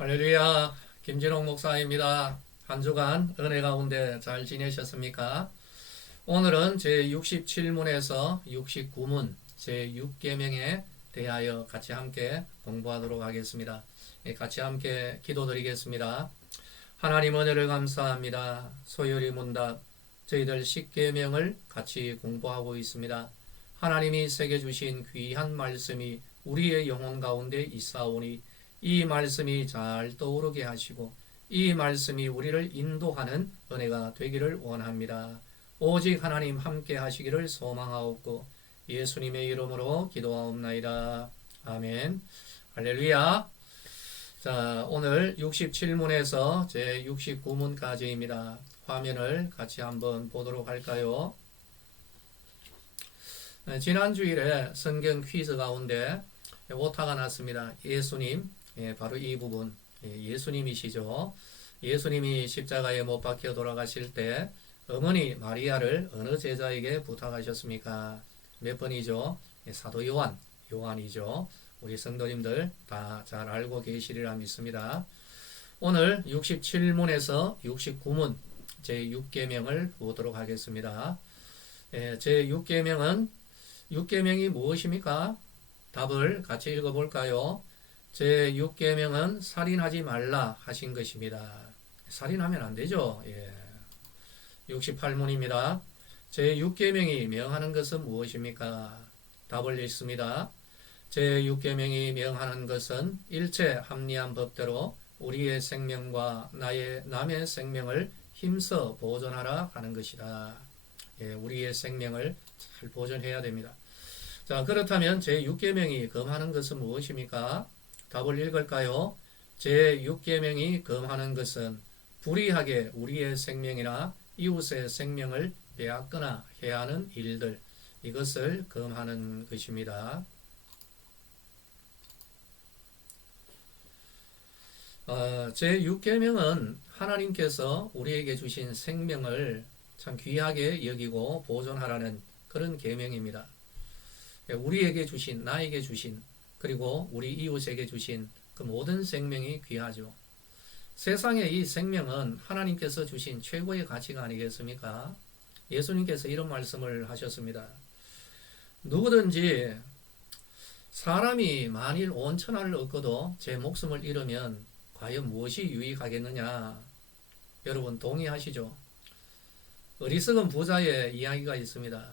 할렐루야, 김진홍 목사입니다. 한 주간 은혜 가운데 잘 지내셨습니까? 오늘은 제67문에서 69문 제6계명에 대하여 같이 함께 공부하도록 하겠습니다. 같이 함께 기도드리겠습니다. 하나님 은혜를 감사합니다. 소요리 문답 저희들 10계명을 같이 공부하고 있습니다. 하나님이 새겨 주신 귀한 말씀이 우리의 영혼 가운데 있사오니 이 말씀이 잘 떠오르게 하시고 이 말씀이 우리를 인도하는 은혜가 되기를 원합니다. 오직 하나님 함께 하시기를 소망하옵고 예수님의 이름으로 기도하옵나이다. 아멘. 할렐루야. 자, 오늘 67문에서 제 69문까지입니다. 화면을 같이 한번 보도록 할까요? 지난 주일에 성경 퀴즈 가운데 오타가 났습니다. 예수님, 바로 이 부분, 예수님이시죠. 예수님이 십자가에 못 박혀 돌아가실 때 어머니 마리아를 어느 제자에게 부탁하셨습니까? 몇 번이죠? 사도 요한이죠. 우리 성도님들 다 잘 알고 계시리라 믿습니다. 오늘 67문에서 69문 제6계명을 보도록 하겠습니다. 제6계명은 6계명이 무엇입니까? 답을 같이 읽어볼까요? 제6계명은 살인하지 말라 하신 것입니다. 살인하면 안 되죠. 68문입니다. 제6계명이 명하는 것은 무엇입니까? 답을 읽습니다. 제6계명이 명하는 것은 일체 합리한 법대로 우리의 생명과 남의 생명을 힘써 보존하라 하는 것이다. 우리의 생명을 잘 보존해야 됩니다. 자, 그렇다면 제6계명이 금하는 것은 무엇입니까? 답을 읽을까요? 제6계명이 금하는 것은 불의하게 우리의 생명이나 이웃의 생명을 빼앗거나 해야 하는 일들, 이것을 금하는 것입니다. 제6계명은 하나님께서 우리에게 주신 생명을 참 귀하게 여기고 보존하라는 그런 계명입니다. 우리에게 주신, 나에게 주신, 그리고 우리 이웃에게 주신 그 모든 생명이 귀하죠. 세상의 이 생명은 하나님께서 주신 최고의 가치가 아니겠습니까? 예수님께서 이런 말씀을 하셨습니다. 누구든지 사람이 만일 온 천하를 얻고도 제 목숨을 잃으면 과연 무엇이 유익하겠느냐? 여러분 동의하시죠? 어리석은 부자의 이야기가 있습니다.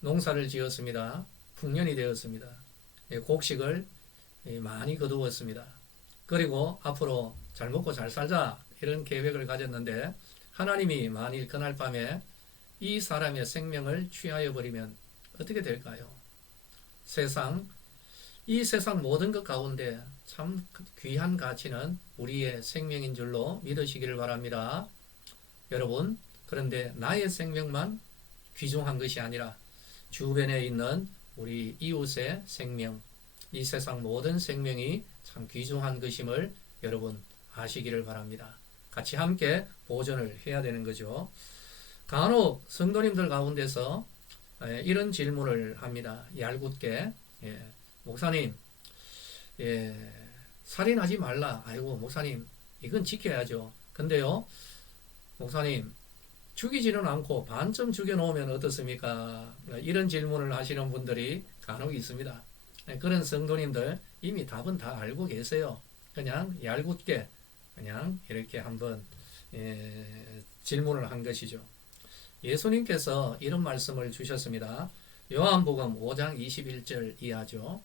농사를 지었습니다. 풍년이 되었습니다. 곡식을 많이 거두었습니다. 그리고 앞으로 잘 먹고 잘 살자 이런 계획을 가졌는데 하나님이 만일 그날 밤에 이 사람의 생명을 취하여 버리면 어떻게 될까요? 이 세상 모든 것 가운데 참 귀한 가치는 우리의 생명인 줄로 믿으시기를 바랍니다. 여러분, 그런데 나의 생명만 귀중한 것이 아니라 주변에 있는 우리 이웃의 생명, 이 세상 모든 생명이 참 귀중한 것임을 여러분 아시기를 바랍니다. 같이 함께 보존을 해야 되는 거죠. 간혹 성도님들 가운데서 이런 질문을 합니다. 얄궂게, 목사님, 살인하지 말라. 아이고, 목사님, 이건 지켜야죠. 근데요, 목사님, 죽이지는 않고 반쯤 죽여놓으면 어떻습니까? 이런 질문을 하시는 분들이 간혹 있습니다. 그런 성도님들 이미 답은 다 알고 계세요. 그냥 얄궂게 그냥 이렇게 한번 질문을 한 것이죠. 예수님께서 이런 말씀을 주셨습니다. 요한복음 5장 21절 이하죠.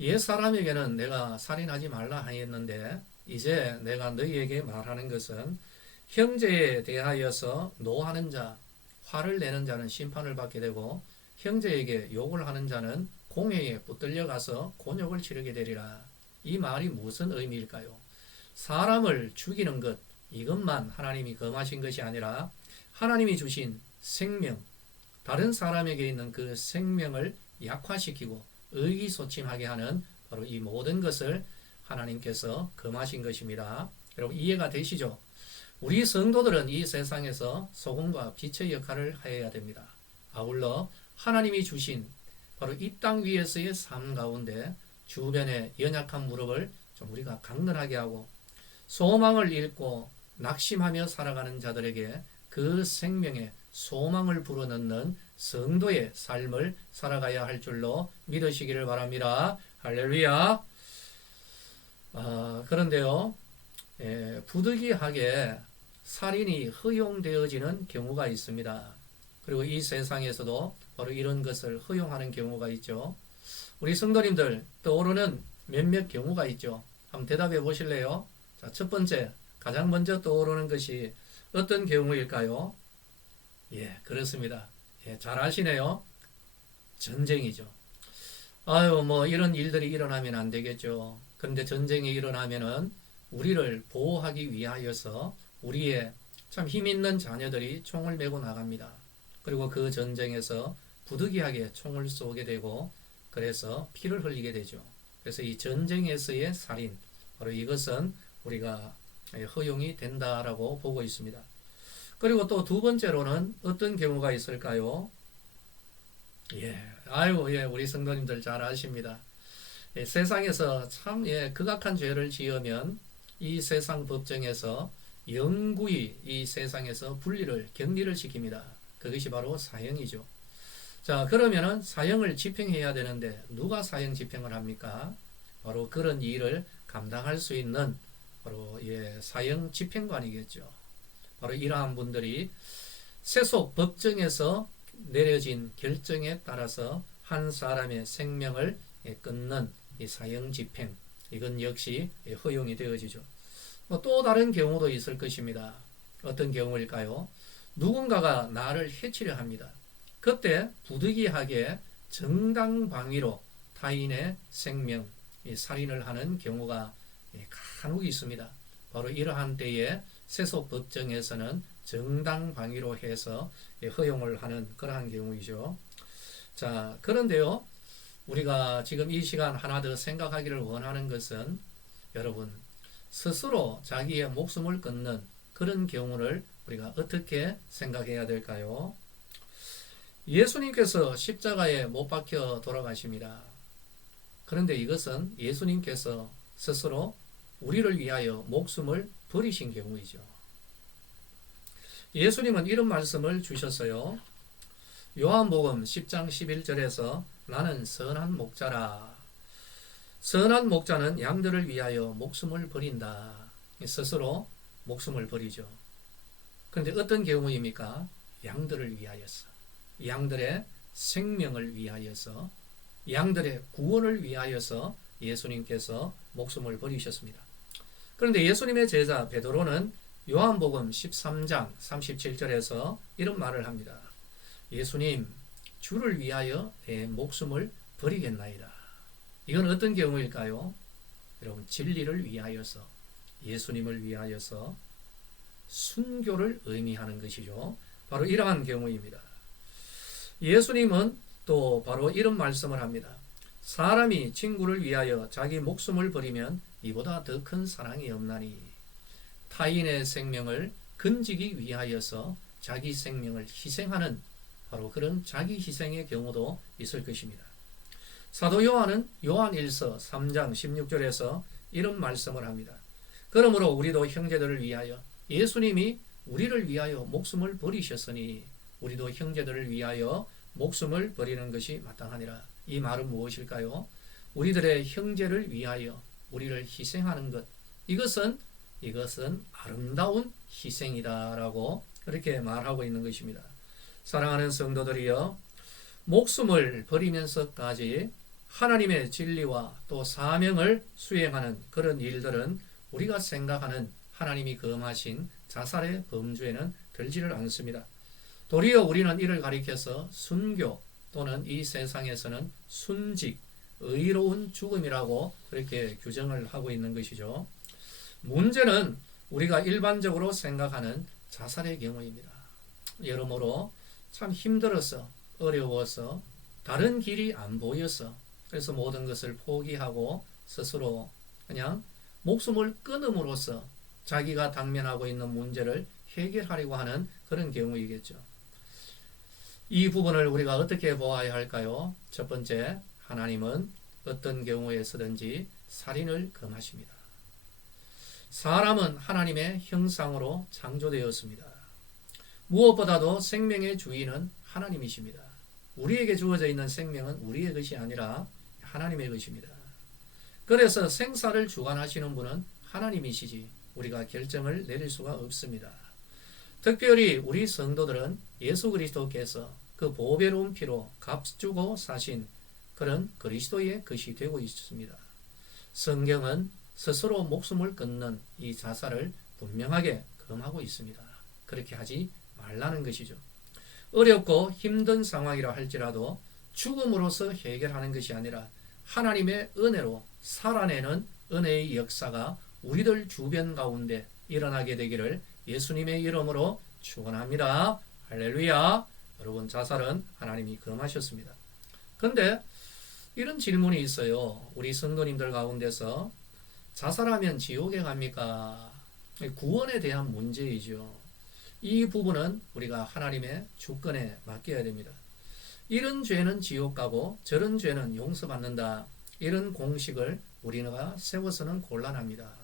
옛 사람에게는 내가 살인하지 말라 하였는데 이제 내가 너희에게 말하는 것은 형제에 대하여서 노하는 자, 화를 내는 자는 심판을 받게 되고 형제에게 욕을 하는 자는 공회에 붙들려 가서 곤욕을 치르게 되리라. 이 말이 무슨 의미일까요? 사람을 죽이는 것, 이것만 하나님이 금하신 것이 아니라 하나님이 주신 생명, 다른 사람에게 있는 그 생명을 약화시키고 의기소침하게 하는 바로 이 모든 것을 하나님께서 금하신 것입니다. 여러분 이해가 되시죠? 우리 성도들은 이 세상에서 소금과 빛의 역할을 해야 됩니다. 아울러 하나님이 주신 바로 이 땅 위에서의 삶 가운데 주변의 연약한 무릎을 좀 우리가 강건하게 하고 소망을 잃고 낙심하며 살아가는 자들에게 그 생명에 소망을 불어넣는 성도의 삶을 살아가야 할 줄로 믿으시기를 바랍니다. 할렐루야. 그런데요, 부득이하게 살인이 허용되어지는 경우가 있습니다. 그리고 이 세상에서도 바로 이런 것을 허용하는 경우가 있죠. 우리 성도님들 떠오르는 몇몇 경우가 있죠. 한번 대답해 보실래요? 자, 첫 번째, 가장 먼저 떠오르는 것이 어떤 경우일까요? 예, 그렇습니다. 예, 잘 아시네요. 전쟁이죠. 아유, 뭐 이런 일들이 일어나면 안 되겠죠. 그런데 전쟁이 일어나면은 우리를 보호하기 위하여서 우리의 참 힘 있는 자녀들이 총을 메고 나갑니다. 그리고 그 전쟁에서 부득이하게 총을 쏘게 되고 그래서 피를 흘리게 되죠. 그래서 이 전쟁에서의 살인, 바로 이것은 우리가 허용이 된다라고 보고 있습니다. 그리고 또 두 번째로는 어떤 경우가 있을까요? 예, 아이고, 예, 우리 성도님들 잘 아십니다. 예, 세상에서 참, 예, 극악한 죄를 지으면 이 세상 법정에서 영구히 이 세상에서 분리를, 격리를 시킵니다. 그것이 바로 사형이죠. 자, 그러면은 사형을 집행해야 되는데 누가 사형 집행을 합니까? 바로 그런 일을 감당할 수 있는 바로 예, 사형 집행관이겠죠. 바로 이러한 분들이 세속 법정에서 내려진 결정에 따라서 한 사람의 생명을 끊는 이 사형 집행, 이건 역시 허용이 되어지죠. 또 다른 경우도 있을 것입니다. 어떤 경우일까요? 누군가가 나를 해치려 합니다. 그때 부득이하게 정당방위로 타인의 생명, 살인을 하는 경우가 간혹 있습니다. 바로 이러한 때에 세속 법정에서는 정당방위로 해서 허용을 하는 그러한 경우이죠. 자, 그런데요, 우리가 지금 이 시간 하나 더 생각하기를 원하는 것은 여러분, 스스로 자기의 목숨을 끊는 그런 경우를 우리가 어떻게 생각해야 될까요? 예수님께서 십자가에 못 박혀 돌아가십니다. 그런데 이것은 예수님께서 스스로 우리를 위하여 목숨을 버리신 경우이죠. 예수님은 이런 말씀을 주셨어요. 요한복음 10장 11절에서 나는 선한 목자라. 선한 목자는 양들을 위하여 목숨을 버린다. 스스로 목숨을 버리죠. 그런데 어떤 경우입니까? 양들을 위하여서, 양들의 생명을 위하여서, 양들의 구원을 위하여서 예수님께서 목숨을 버리셨습니다. 그런데 예수님의 제자 베드로는 요한복음 13장 37절에서 이런 말을 합니다. 예수님, 주를 위하여 내 목숨을 버리겠나이다. 이건 어떤 경우일까요? 여러분, 진리를 위하여서, 예수님을 위하여서 순교를 의미하는 것이죠. 바로 이러한 경우입니다. 예수님은 또 바로 이런 말씀을 합니다. 사람이 친구를 위하여 자기 목숨을 버리면 이보다 더 큰 사랑이 없나니 타인의 생명을 건지기 위하여서 자기 생명을 희생하는 바로 그런 자기 희생의 경우도 있을 것입니다. 사도 요한은 요한 1서 3장 16절에서 이런 말씀을 합니다. 그러므로 우리도 형제들을 위하여 예수님이 우리를 위하여 목숨을 버리셨으니 우리도 형제들을 위하여 목숨을 버리는 것이 마땅하니라. 이 말은 무엇일까요? 우리들의 형제를 위하여 우리를 희생하는 것, 이것은 아름다운 희생이다라고 그렇게 말하고 있는 것입니다. 사랑하는 성도들이여, 목숨을 버리면서까지 하나님의 진리와 또 사명을 수행하는 그런 일들은 우리가 생각하는 하나님이 금하신 자살의 범주에는 들지를 않습니다. 도리어 우리는 이를 가리켜서 순교 또는 이 세상에서는 순직, 의로운 죽음이라고 그렇게 규정을 하고 있는 것이죠. 문제는 우리가 일반적으로 생각하는 자살의 경우입니다. 여러모로 참 힘들어서, 어려워서, 다른 길이 안 보여서 그래서 모든 것을 포기하고 스스로 그냥 목숨을 끊음으로써 자기가 당면하고 있는 문제를 해결하려고 하는 그런 경우이겠죠. 이 부분을 우리가 어떻게 보아야 할까요? 첫 번째, 하나님은 어떤 경우에서든지 살인을 금하십니다. 사람은 하나님의 형상으로 창조되었습니다. 무엇보다도 생명의 주인은 하나님이십니다. 우리에게 주어져 있는 생명은 우리의 것이 아니라 하나님의 것입니다. 그래서 생사를 주관하시는 분은 하나님이시지 우리가 결정을 내릴 수가 없습니다. 특별히 우리 성도들은 예수 그리스도께서 그 보배로운 피로 값주고 사신 그런 그리스도의 것이 되고 있습니다. 성경은 스스로 목숨을 끊는 이 자살을 분명하게 금하고 있습니다. 그렇게 하지 말라는 것이죠. 어렵고 힘든 상황이라 할지라도 죽음으로써 해결하는 것이 아니라 하나님의 은혜로 살아내는 은혜의 역사가 우리들 주변 가운데 일어나게 되기를 예수님의 이름으로 축원합니다. 할렐루야. 여러분, 자살은 하나님이 금하셨습니다. 그런데 이런 질문이 있어요. 우리 성도님들 가운데서 자살하면 지옥에 갑니까? 구원에 대한 문제이죠. 이 부분은 우리가 하나님의 주권에 맡겨야 됩니다. 이런 죄는 지옥 가고 저런 죄는 용서받는다. 이런 공식을 우리가 세워서는 곤란합니다.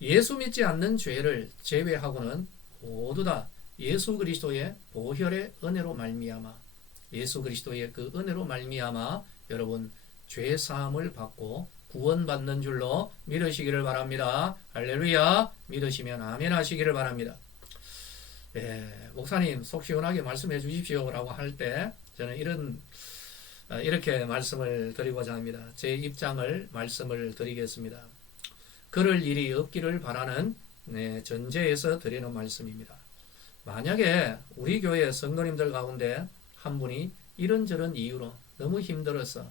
예수 믿지 않는 죄를 제외하고는 모두 다 예수 그리스도의 보혈의 은혜로 말미암아 예수 그리스도의 그 은혜로 말미암아 여러분 죄 사함을 받고 구원받는 줄로 믿으시기를 바랍니다. 할렐루야. 믿으시면 아멘 하시기를 바랍니다. 목사님 속 시원하게 말씀해 주십시오 라고 할 때 저는 이렇게 말씀을 드리고자 합니다. 제 입장을 말씀을 드리겠습니다. 그럴 일이 없기를 바라는 전제에서 드리는 말씀입니다. 만약에 우리 교회 성도님들 가운데 한 분이 이런저런 이유로 너무 힘들어서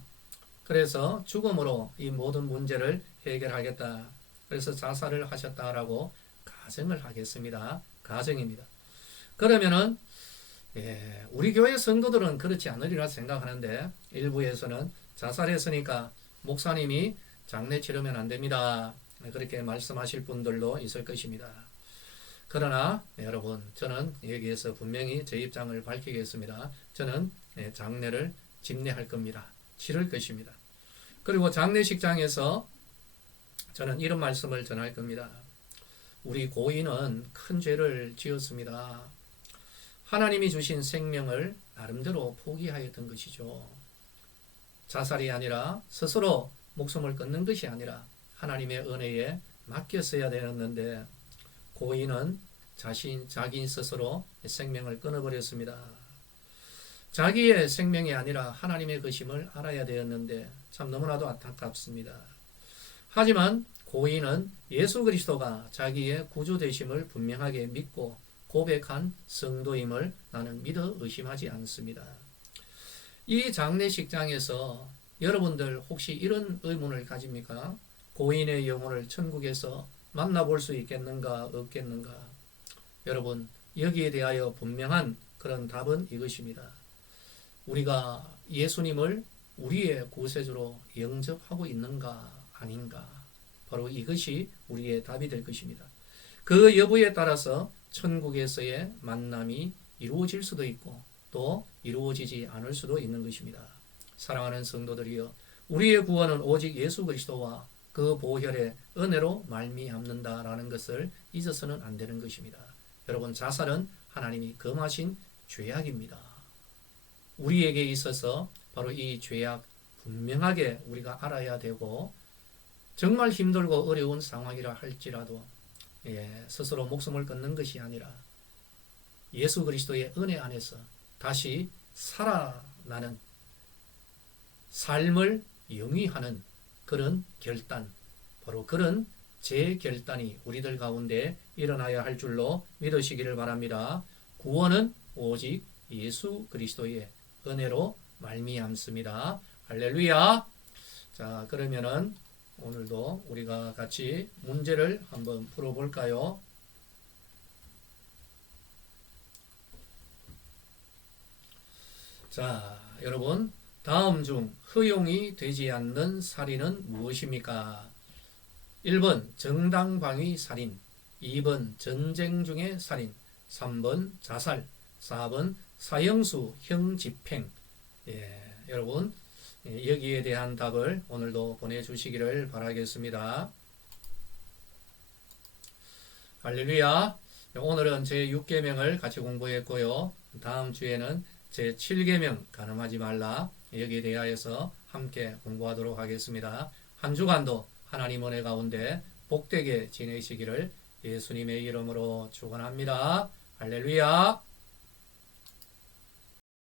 그래서 죽음으로 이 모든 문제를 해결하겠다. 그래서 자살을 하셨다라고 가정을 하겠습니다. 가정입니다. 그러면은 우리 교회 성도들은 그렇지 않으리라 생각하는데 일부에서는 자살했으니까 목사님이 장례 치르면 안 됩니다. 그렇게 말씀하실 분들도 있을 것입니다. 그러나 여러분 저는 여기에서 분명히 제 입장을 밝히겠습니다. 저는 장례를 집례할 겁니다. 치를 것입니다. 그리고 장례식장에서 저는 이런 말씀을 전할 겁니다. 우리 고인은 큰 죄를 지었습니다. 하나님이 주신 생명을 나름대로 포기하였던 것이죠. 자살이 아니라 스스로 목숨을 끊는 것이 아니라 하나님의 은혜에 맡겼어야 되었는데 고인은 자기 스스로 생명을 끊어버렸습니다. 자기의 생명이 아니라 하나님의 것임을 알아야 되었는데 참 너무나도 안타깝습니다. 하지만 고인은 예수 그리스도가 자기의 구주 되심을 분명하게 믿고 고백한 성도임을 나는 믿어 의심하지 않습니다. 이 장례식장에서 여러분들 혹시 이런 의문을 가집니까? 고인의 영혼을 천국에서 만나볼 수 있겠는가 없겠는가? 여러분 여기에 대하여 분명한 그런 답은 이것입니다. 우리가 예수님을 우리의 구세주로 영접하고 있는가 아닌가? 바로 이것이 우리의 답이 될 것입니다. 그 여부에 따라서 천국에서의 만남이 이루어질 수도 있고 또 이루어지지 않을 수도 있는 것입니다. 사랑하는 성도들이여, 우리의 구원은 오직 예수 그리스도와 그 보혈의 은혜로 말미암는다라는 것을 잊어서는 안 되는 것입니다. 여러분, 자살은 하나님이 금하신 죄악입니다. 우리에게 있어서 바로 이 죄악 분명하게 우리가 알아야 되고 정말 힘들고 어려운 상황이라 할지라도 스스로 목숨을 끊는 것이 아니라 예수 그리스도의 은혜 안에서 다시 살아나는 삶을 영위하는 그런 결단, 바로 그런 재결단이 우리들 가운데 일어나야 할 줄로 믿으시기를 바랍니다. 구원은 오직 예수 그리스도의 은혜로 말미암습니다. 할렐루야. 자, 그러면은 오늘도 우리가 같이 문제를 한번 풀어볼까요? 자, 여러분, 다음 중 허용이 되지 않는 살인은 무엇입니까? 1번 정당방위 살인, 2번 전쟁 중의 살인, 3번 자살, 4번 사형수 형집행. 여러분 여기에 대한 답을 오늘도 보내주시기를 바라겠습니다. 할렐루야. 오늘은 제 6계명을 같이 공부했고요. 다음 주에는 제 7계명 간음하지 말라 여기에 대하여서 함께 공부하도록 하겠습니다. 한 주간도 하나님 은혜 가운데 복되게 지내시기를 예수님의 이름으로 축원합니다. 할렐루야.